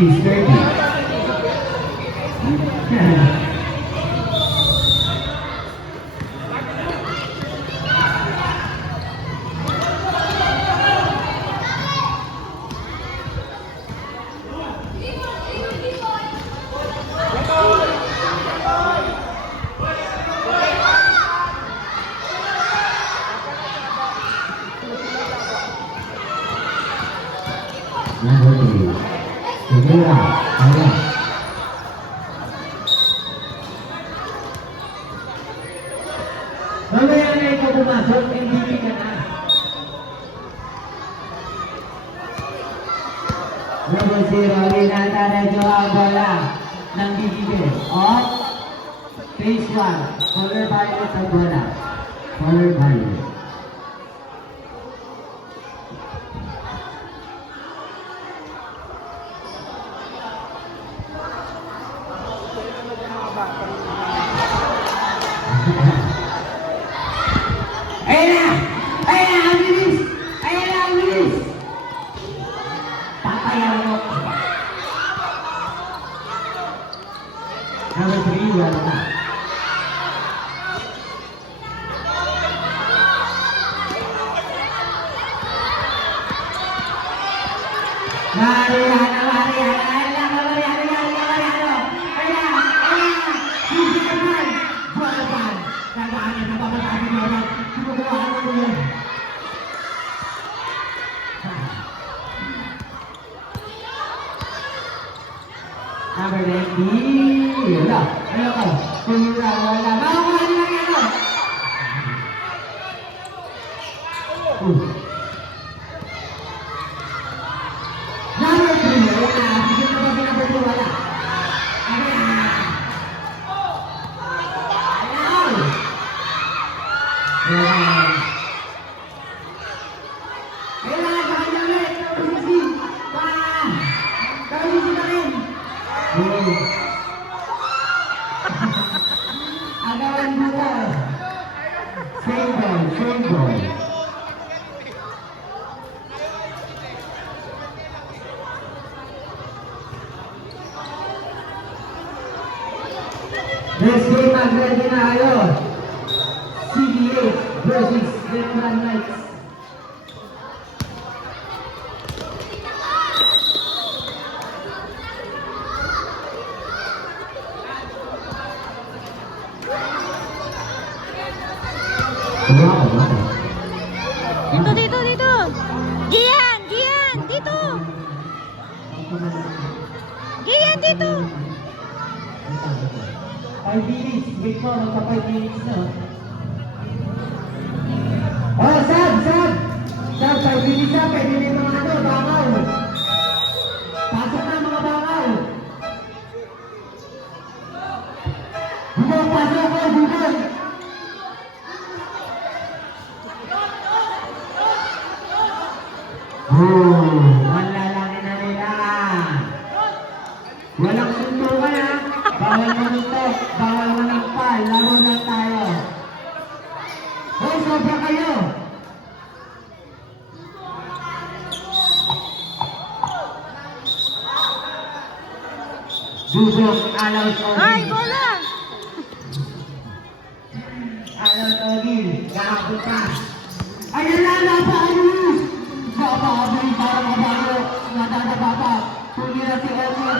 He's 30. Number 3. Segera, ayo. Mamaya na ikaw pumasok, MVP ka na. Number 0, Rinata Rejo Albola ng BBB. Off. Phase 1, Color Violet Albola. Color Violet. Ayan na! Ayan na! Ang bilis! Ayan na! Ang bilis! Papayaw mo! Number 3, wala na. Mariana! Mariana! Ayan na! Mariana! Mariana! Ayan na! Ayan na! Susipan! Susipan! Nagaanin na papatabi mo na! Sinubuhaan mo yun! Number 90! Wala! Ayaw ko! Wala! Wala! Makakuha nila yan! Number 3! Wala! Sige mo ba number 2? Wala! Agawan dito. Same ball, same ball. This game mag-ready na kayo. CBA versus Veteran Knights. Dito, dito, dito. Gian, Gian, dito. Gian, dito. 5 minutes. Wait mo, magka 5 minutes na. Oh, Sab, Sab! Sab, 5 minutes na. Pwede na yung mga ano, bangaw. Pasok na mga bangaw. Bumang pasok ko, bumang. Wala lang na nila. Walang suntukan ha. Bawal manutok, bawal manampal. Laro na tayo. Hoy, sobra kayo. Dudok, alaw togil. Ay, bola. Alaw togil. Gahapon pa. Ayan na, napaalis. Baba, may para mabalo. Nadadababa. Tumira si Elmer.